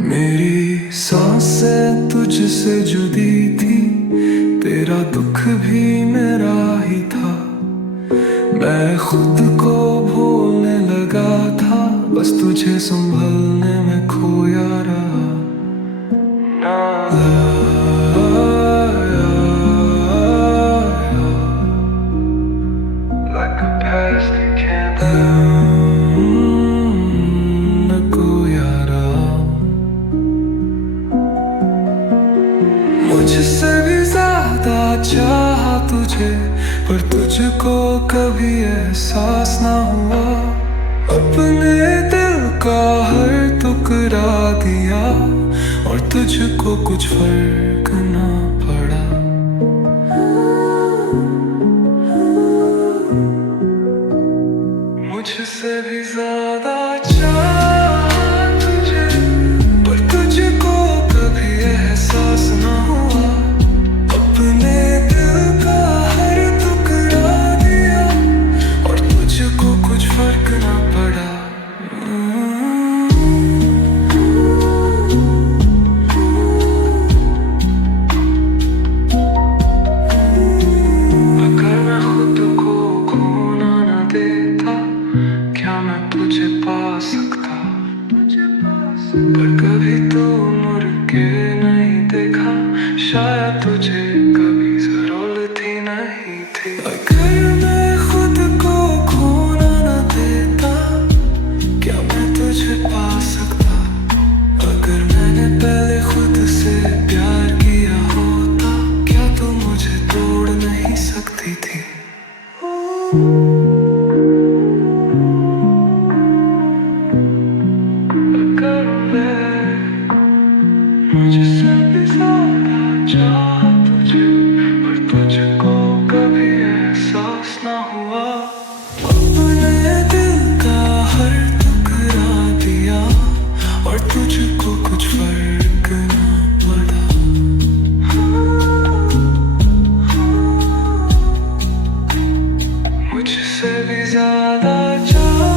मेरी सांसें तुझसे जुदी थी, तेरा दुख भी मेरा ही था। मैं खुद को भूलने लगा था, बस तुझे संभलने में खोया रहा। Like a past you can't मैं खोया रहा। मुझसे भी ज्यादा चाहा तुझे, पर तुझको कभी एहसास ना हुआ। अपने दिल का हर टुकड़ा दिया, और तुझको कुछ फर्क ना पड़ा। मुझसे भी ज्यादा चाहा तुझे, पर तुझको कभी एहसास ना हुआ। अपने दिल का हर टुकड़ा दिया, और तुझको कुछ फर्क ना पड़ा। अगर मैं खुद को खोना ना देता, क्या मैं तुझे पा सकता? पर कभी तो मुड़ के नहीं देखा, शायद तुझे कभी जरूरत ही नहीं थी। अगर मैं खुद को खोना ना देता, क्या मैं तुझे पा सकता? अगर मैंने पहले खुद से प्यार किया होता, क्या तू मुझे तोड़ नहीं सकती थी? अगर मैं मुझसे भी ज्यादा चाहा तुझे, पर तुझको कभी एहसास ना हुआ। अपने दिल का हर टुकड़ा दिया, और तुझको कुछ फर्क ना पड़ा। मुझसे भी ज्यादा चाहा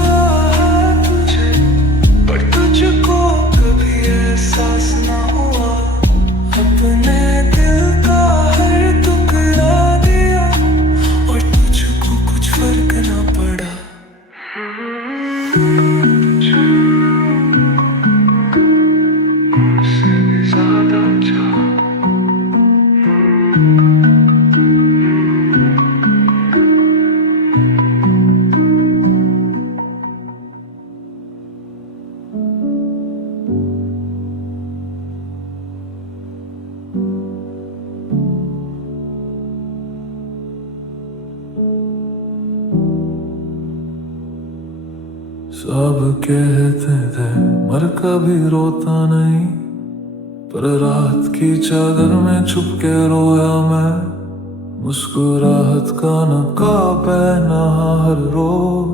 तुझे, पर तुझको कभी एहसास ना हुआ। अपने दिल का हर टुकड़ा दिया, और तुझको कुछ फर्क ना पड़ा। मुझसे भी ज्यादा चाहा। सब कहते थे मर कभी रोता नहीं, पर रात की चादर में छुप के रोया मैं। मुस्कुराहट का नकाब पहना हर रोज,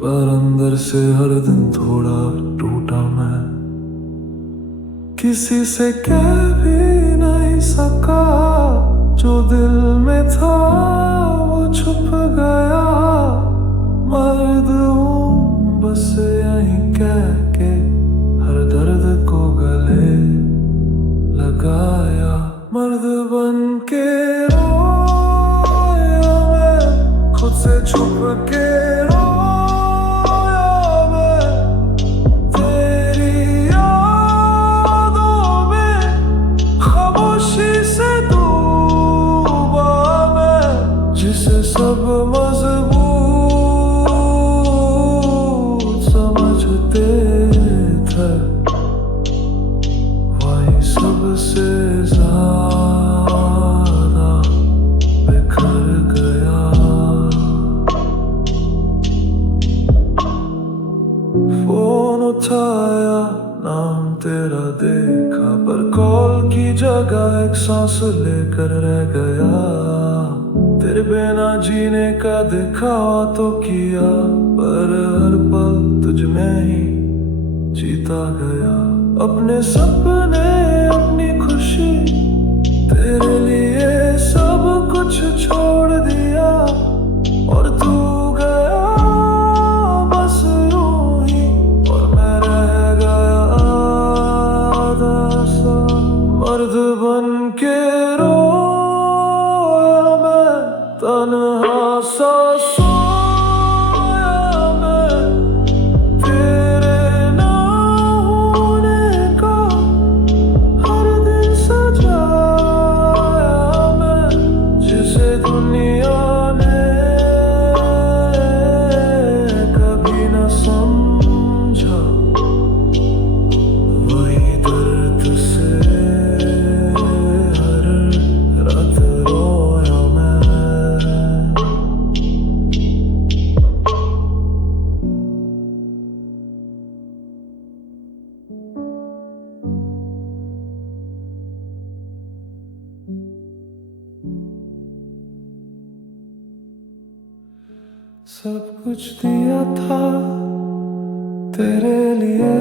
पर अंदर से हर दिन थोड़ा टूटा मैं। किसी से कह भी नहीं सका, जो दिल में था वो छुप गया। मर्द हूँ बस यही कह के, हर दर्द को गले लगाया। मर्द बन के रोया मैं, खुद से छुप के रोया मैं। तेरी यादों में खामोशी से डूबा मैं, जिसे सब मजबूत समझते थे, वही सबसे ज्यादा बिखर गया। फोन उठाया, नाम तेरा देखा, पर कॉल की जगह एक सांस लेकर रह गया। तेरे बिना जीने का दिखावा तो किया, पर हर पल तुझ में ही जीता गया। अपने सपने अपनी खुशी, तेरे लिए सब कुछ छोड़ दिया, और तू गया बस यूं ही, और मैं रह गया। सब कुछ दिया था तेरे लिए,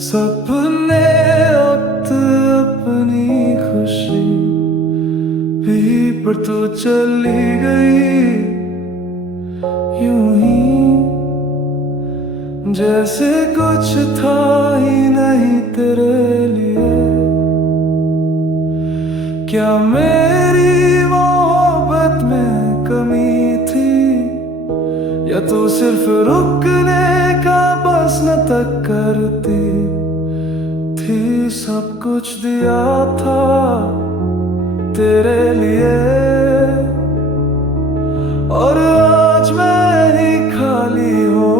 सपने वक्त अपनी खुशी भी, पर तू चली गई यूं ही जैसे कुछ था ही नहीं तेरे लिए। क्या मेरी मोहब्बत में कमी थी, या तू सिर्फ रुकने का बस न तक करती थी। सब कुछ दिया था तेरे लिए, और आज मैं ही खाली हो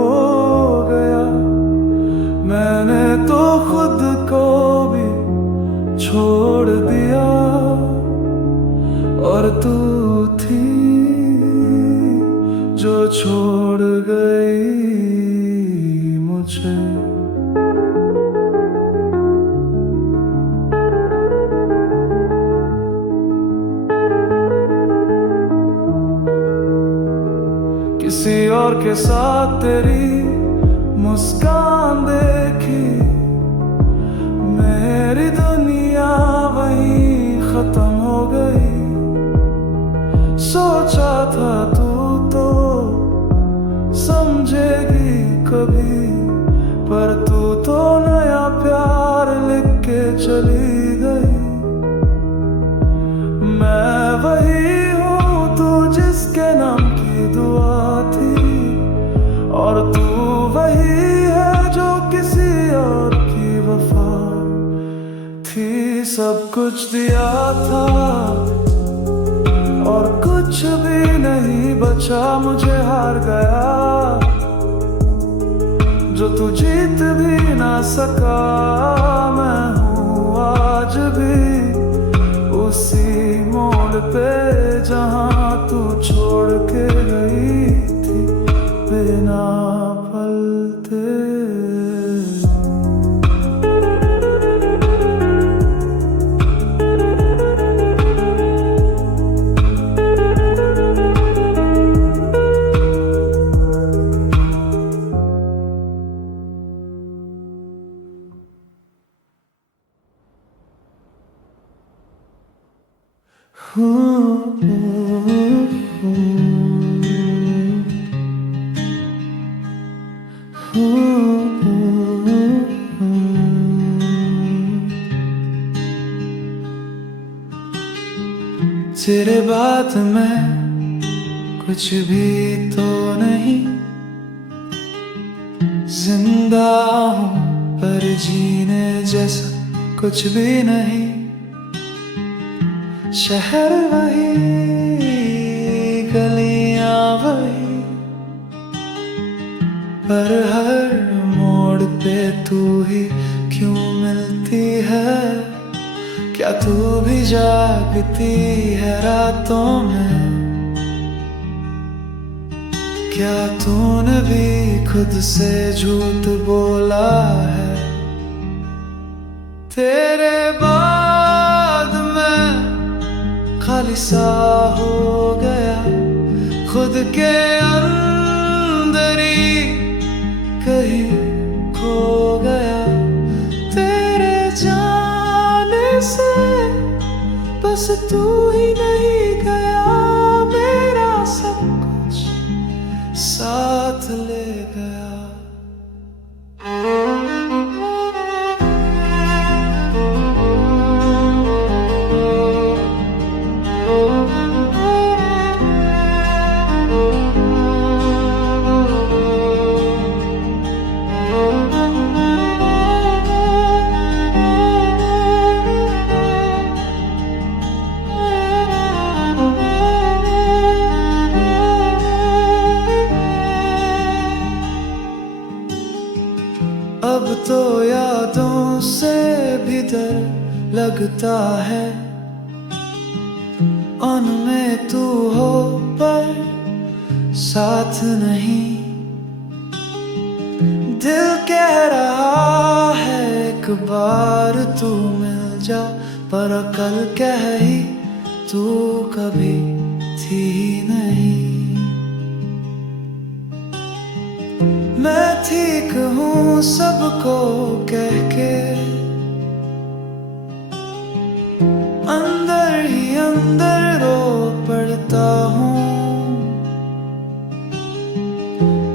गया। मैंने तो खुद को भी छोड़ दिया, और तू थी जो छोड़ गई मुझे। किसी और के साथ तेरी मुस्कान देखी, मेरी दुनिया वहीं खत्म हो गई। सोचा था तू तो समझेगी कभी, पर तू तो नया प्यार लिख के चली गई। मैं वही हूँ तू जिसके नाम की दुआ थी, और तू वही है जो किसी और की वफा थी। सब कुछ दिया था और कुछ भी नहीं बचा, मुझे हार गया जो तू जीत भी ना सका। मैं हूँ आज भी उसी मोड़ पे जहाँ तू छोड़ के गई थी बिना पलटे। तेरे बाद में कुछ भी तो नहीं, जिंदा हूँ पर जीने जैसा कुछ भी नहीं। शहर वही, गलियां वही, पर हर मोड़ पे तू ही क्यों मिलती है। क्या तू भी जागती है रातों में, क्या तूने भी खुद से झूठ बोला है। तेरे बाद मैं खाली सा हो गया, खुद के अंदर ही कहीं खो गया। तेरे जाने से बस तू ही नहीं गया, मेरा सब कुछ साथ ले गया। अब तो यादों से भी डर लगता है, उनमें तू हो पर साथ नहीं। दिल कह रहा है एक बार तू मिल जा, पर कल कह ही तू कभी थी नहीं। ठीक हूँ सबको कह के, अंदर ही अंदर रो पड़ता हूँ।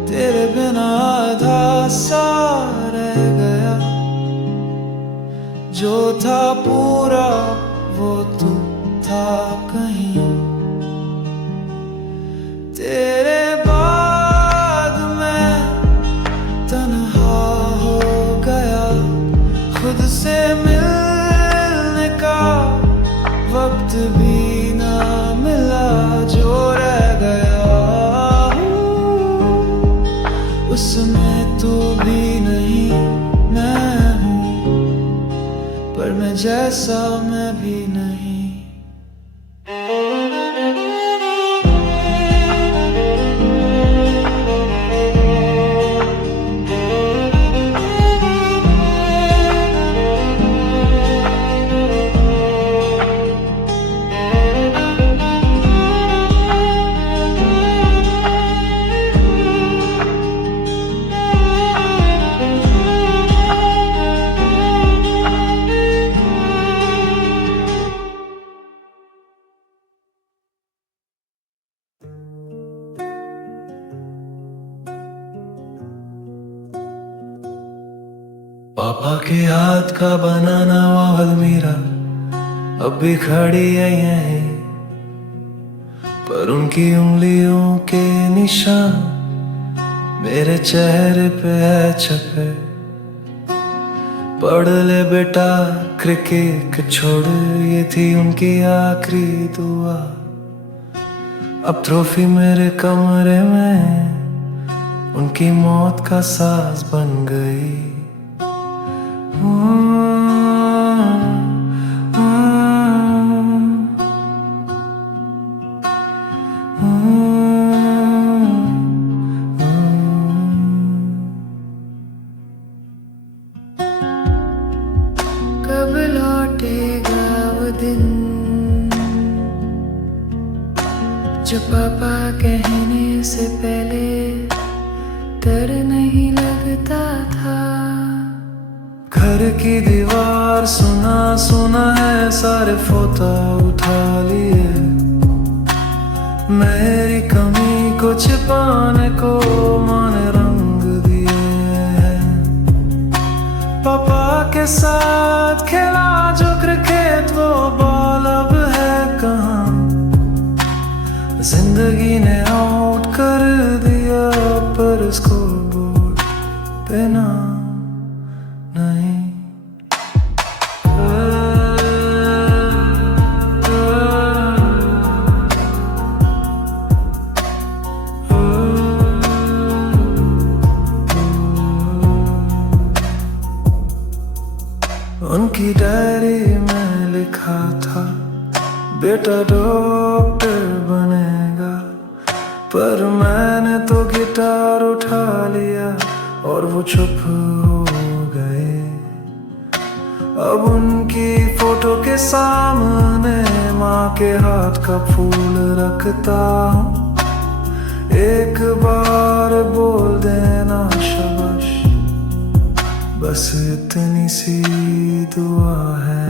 तेरे बिना आधा सा रह गया, जो था पूरा वो तू था कहीं। तेरे बाद मैं तन्हा हो गया, खुद से मिलने का वक्त भी ना मिला। जो रह गया उसमें तू भी नहीं मैं हूँ, पर मैं जैसा मैं भी नहीं। पापा के हाथ का बनाना वो अलमीरा अब भी खड़ी है यहीं, पर उनकी उंगलियों के निशान मेरे चेहरे पे है छपे। पढ़ ले बेटा क्रिकेट छोड़, ये थी उनकी आखिरी दुआ। अब ट्रॉफी मेरे कमरे में उनकी मौत का साज बन गई। कब लौटेगा वो दिन जो पापा कहने से पहले डर नहीं लगता था। घर की दीवार सुना सुना है, सारे फोटो उठा लिए। मेरी कमी को छिपाने को माने रंग दिए हैं। पापा के साथ खेला जो क्रिकेट वो बॉल अब है कहाँ। जिंदगी ने आउट कर दिया, पर स्कोरबोर्ड पे नाम नहीं। उनकी डायरी में लिखा था बेटा डॉक्टर बनेगा, पर मैंने तो गिटार उठा लिया और वो चुप हो गए। अब उनकी फोटो के सामने माँ के हाथ का फूल रखता हूँ। एक बार बोल देना शाबाश, बस इतनी सी दुआ है।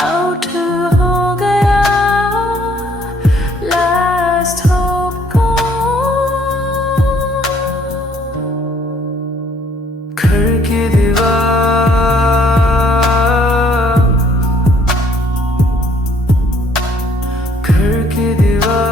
आउट हो गया लास्ट होप को, घर की दीवार, घर की दीवार।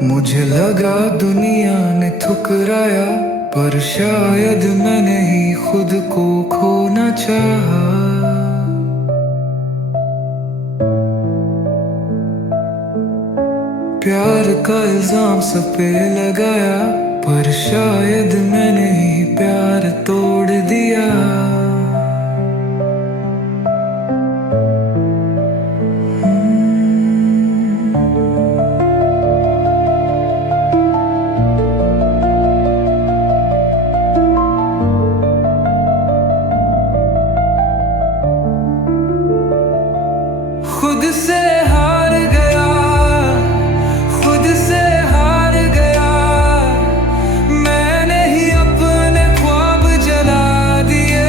मुझे लगा दुनिया ने ठुकराया, पर शायद मैंने ही खुद को खोना चाहा। प्यार का इल्जाम सब पे लगाया, पर शायद मैंने ही प्यार तोड़ दिया। खुद से हार गया, खुद से हार गया, मैंने ही अपने ख्वाब जला दिए।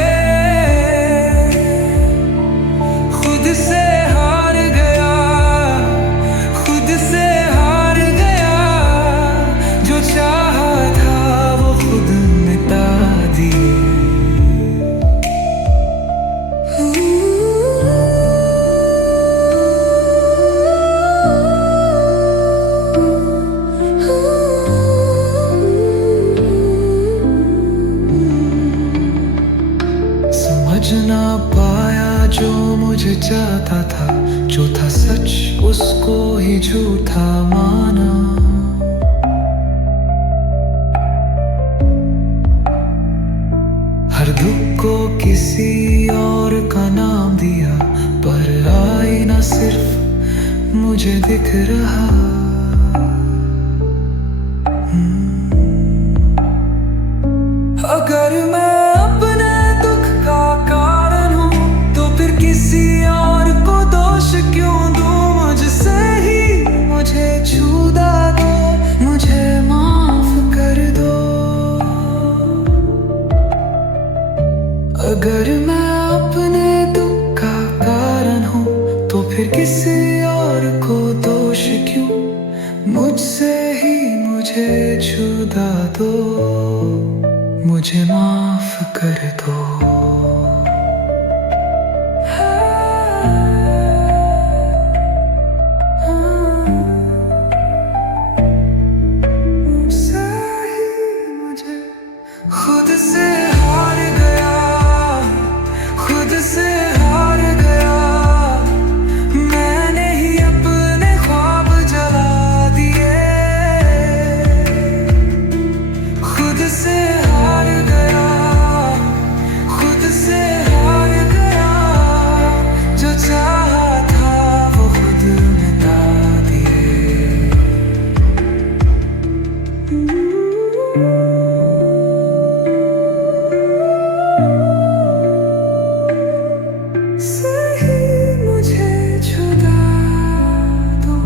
खुद से हार गया, खुद से हार गया, जो चाहा था वो खुद मिटा दिए। समझ ना पाया जो मुझे चाहता था, जो था सच उसको ही झूठा माना। हर दुख को किसी और का नाम दिया, पर आईना सिर्फ मुझे दिख रहा। अगर मैं अपने दुख का कारण हूँ, तो फिर किसी और को दोष क्यों दूँ? मुझसे ही मुझे छूदा दो, मुझे माफ कर दो। अगर मैं अपने दुख का कारण हूँ, तो फिर किसी और को दोष क्यों? मुझसे ही मुझे छूदा दो, मुझे माफ कर दो। मुझसे ही मुझे खुद से हार गया, खुद से हार गया, मैंने ही अपने ख्वाब जला दिए। खुद से हार गया, खुद से हार गया, जो चाहा था वो खुद मिटा दिए। सही मुझे छुड़ा दो।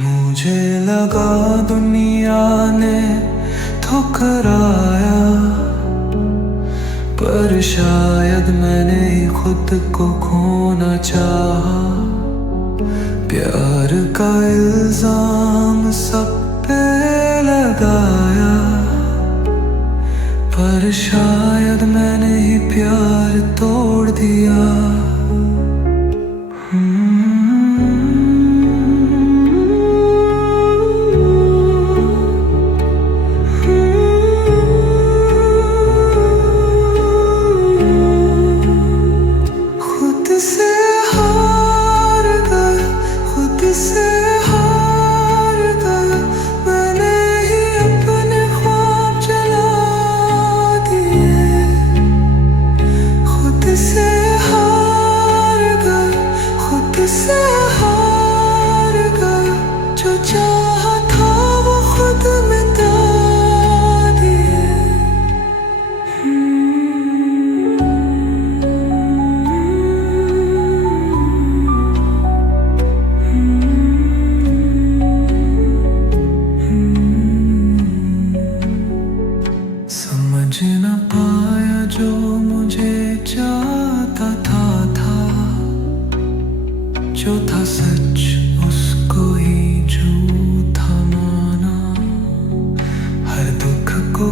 मुझे लगा दुनिया ने ठुकराया, पर शायद मैंने ही खुद को खोना चाहा। प्यार का इल्जाम सब पे लगाया, पर शायद मैंने ही प्यार तोड़ दिया। खुद से हार गया, खुद से हार गया, मैंने ही अपने ख्वाब जला दिए। खुद से हार गया, खुद से हार गया, जो चाहा था वो खुद मिटा दिए। समझ न पाया जो मुझे चाहता था, जो था सच उसको ही झूठा माना। हर दुख को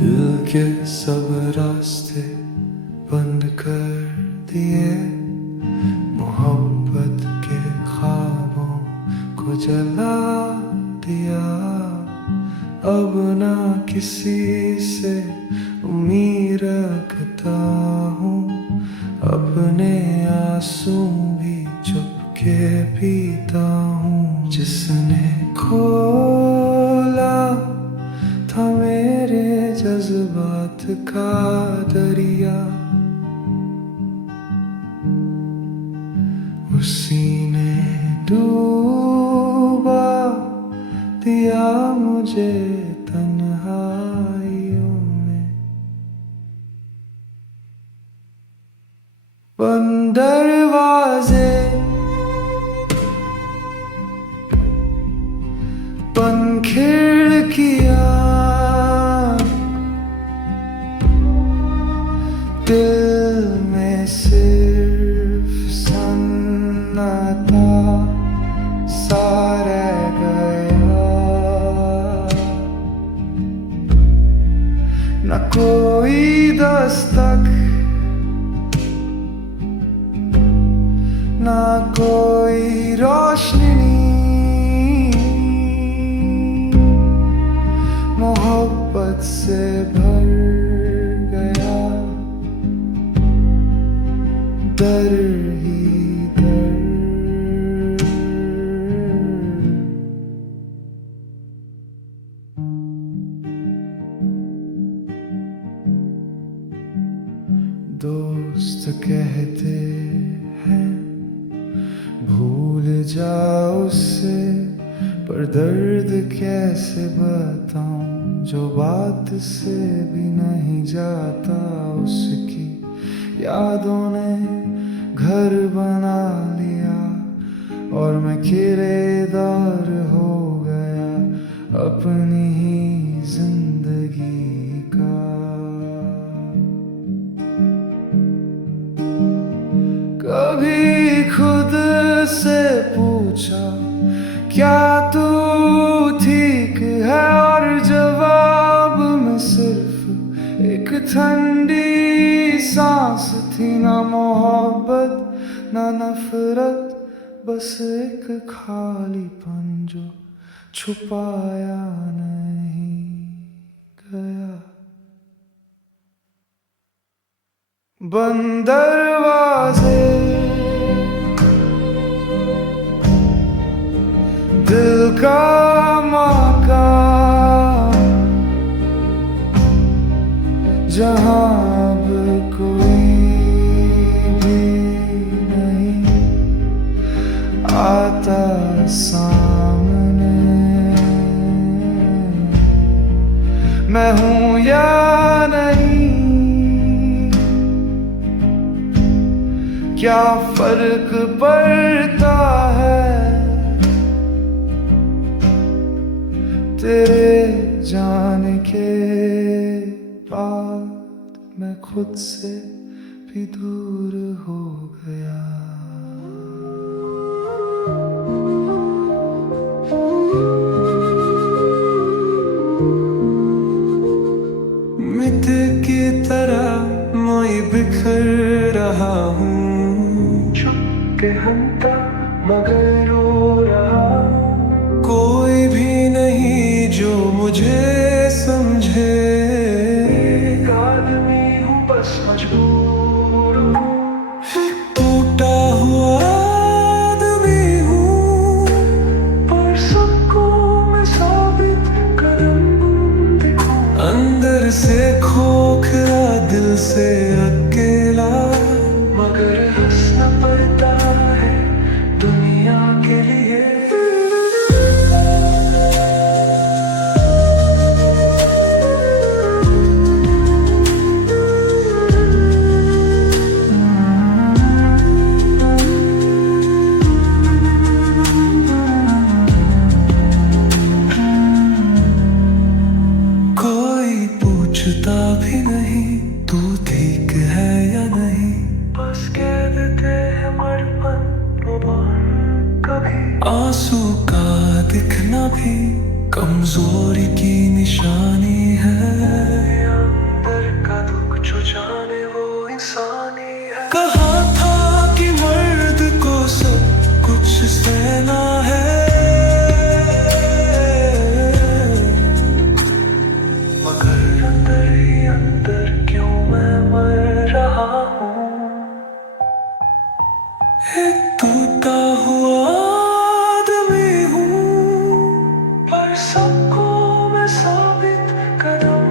दिल के सब रास्ते बंद कर दिए, मोहब्बत के ख्वाबों को जला दिया। अब ना किसी से उम्मीद रखता हूँ, अपने आंसू भी चुपके पीता हूँ। जिसने खोला था मेरे जज्बात का दरिया, उसी ने डूबा दिया मुझे तन्हाइयों में। बंद दरवाजे, बंद खिड़कियां, दिल में सिर्फ सन्नाटा सा रह गया। न कोई दस्तक, ना कोई रोशनी, मोहब्बत से भर गया दर ही दर। दोस्त कहते हैं भूल जाओ उससे, पर दर्द कैसे बताऊं जो बात से भी नहीं जाता। उसकी यादों ने घर बना लिया और मैं किराएदार हो गया अपनी ही जिंदगी का। कभी खुद से पूछा क्या तू ठीक है, और जवाब में सिर्फ एक ठंडी सांस थी। ना मोहब्बत ना नफरत, बस एक खालीपन जो छुपाया नहीं गया। बंद दरवाजे, दिल का मकान, जहां अब कोई भी नहीं आता सामने। मैं हूं या नहीं, क्या फर्क पड़ता है, तेरे जाने के बाद मैं खुद से भी दूर हो गया। मिट की तरह मैं बिखर रहा हूँ, छुप के हंता मगर रो रहा। कोई भी नहीं जो मुझे समझे, एक आदमी हूँ बस मजबूर हूँ। टूटा हुआ आदमी हूँ, पर सबको मैं साबित करम दिखूं। अंदर से खोखला, दिल से अकेला, मगर हंसना पड़ता है दुनिया के लिए। आंसू का दिखना भी कमजोरी की निशानी है। अंदर का दुख जो जाने वो इंसानी है। कहा था कि मर्द को सब कुछ सहना है, मगर अंदर ही अंदर क्यों मैं मर रहा हूँ। एक टूटा हुआ आदमी हूँ, पर सबको मैं साबित कदम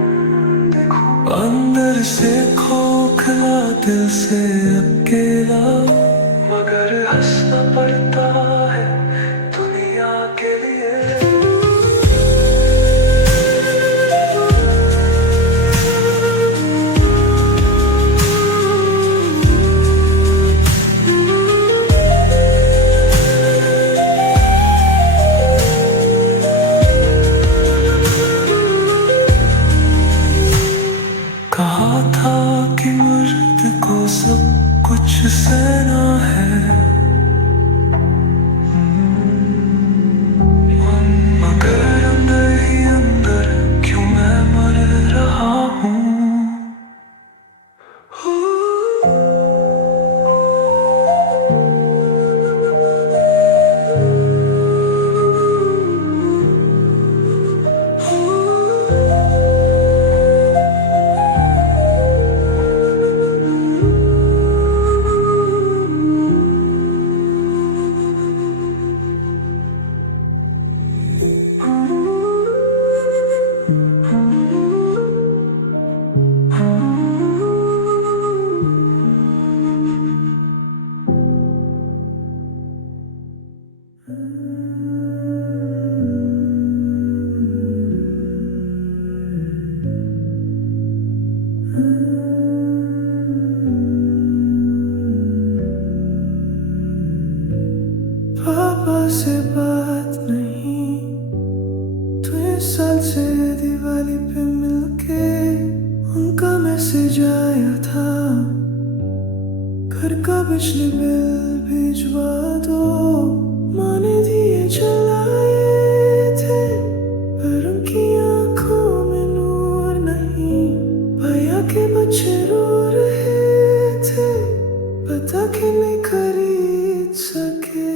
दिखूं। अंदर से खोखला, दिल से अकेला, मगर हंसना पड़ता है दुनिया के लिए। कहा था कि मर्द को सब कुछ सहना है, मगर अंदर ही अंदर क्यों मैं मर रहा हूँ। पापा से बात नहीं, तो इस साल से दिवाली पे मिलके उनका मैसेज आया था, घर का बिजली बिल भिजवा दो। माँ ने दिए जलाए थे, पर उनकी आंखों में नूर नहीं। भैया के बच्चे रो रहे थे, पता कि नहीं खरीद सके।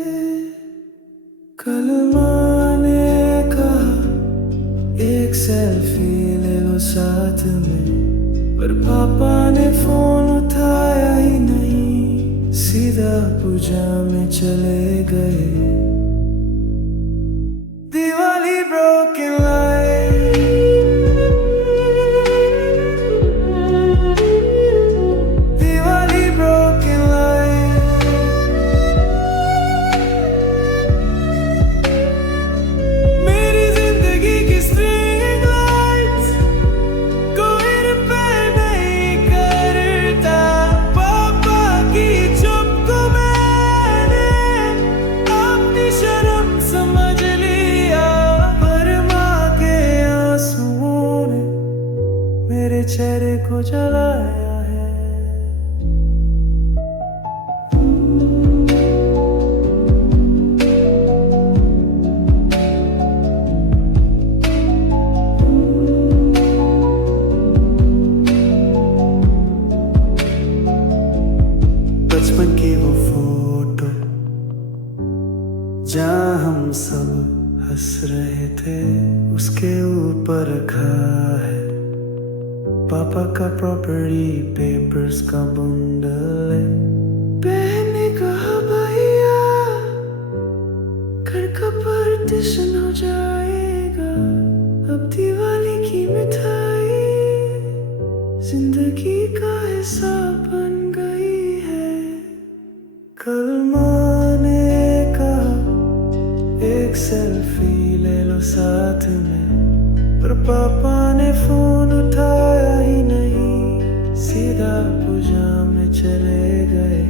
कल माँ ने कहा एक सेल्फी ले लो साथ में, पर पापा ने फोन उठाया ही नहीं, सीधा पूजा में चले गए। Diwali broken light, Diwali broken light, मेरी जिंदगी की string lights कोई रिपेयर नहीं करता। पापा की चुप को मैंने अपनी शर्म समझ लिया, पर माँ के आंसुओं ने मेरे चेहरे को जलाया है। बचपन की वो फोटो जहाँ हम सब हंस रहे थे, उसके ऊपर रखा है पापा का प्रॉपर्टी पेपर्स का बंडल है। बहन ने कहा भैया घर का पार्टीशन हो जाएगा, अब दिवाली की मिठाई जिंदगी का हिस्सा बन गई है। कल माँ ने कहा एक सेल्फी ले लो साथ में, पर पापा ने फोन उठाया ही नहीं, सीधा पूजा में चले गए।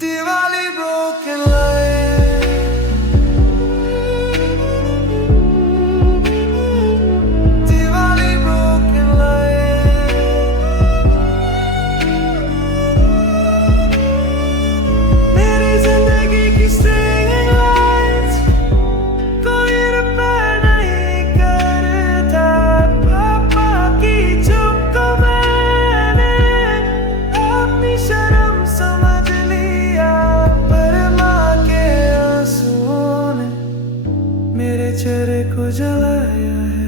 Diwali broken light, Diwali broken light, मेरी जिंदगी की चेहरे को जलाया है।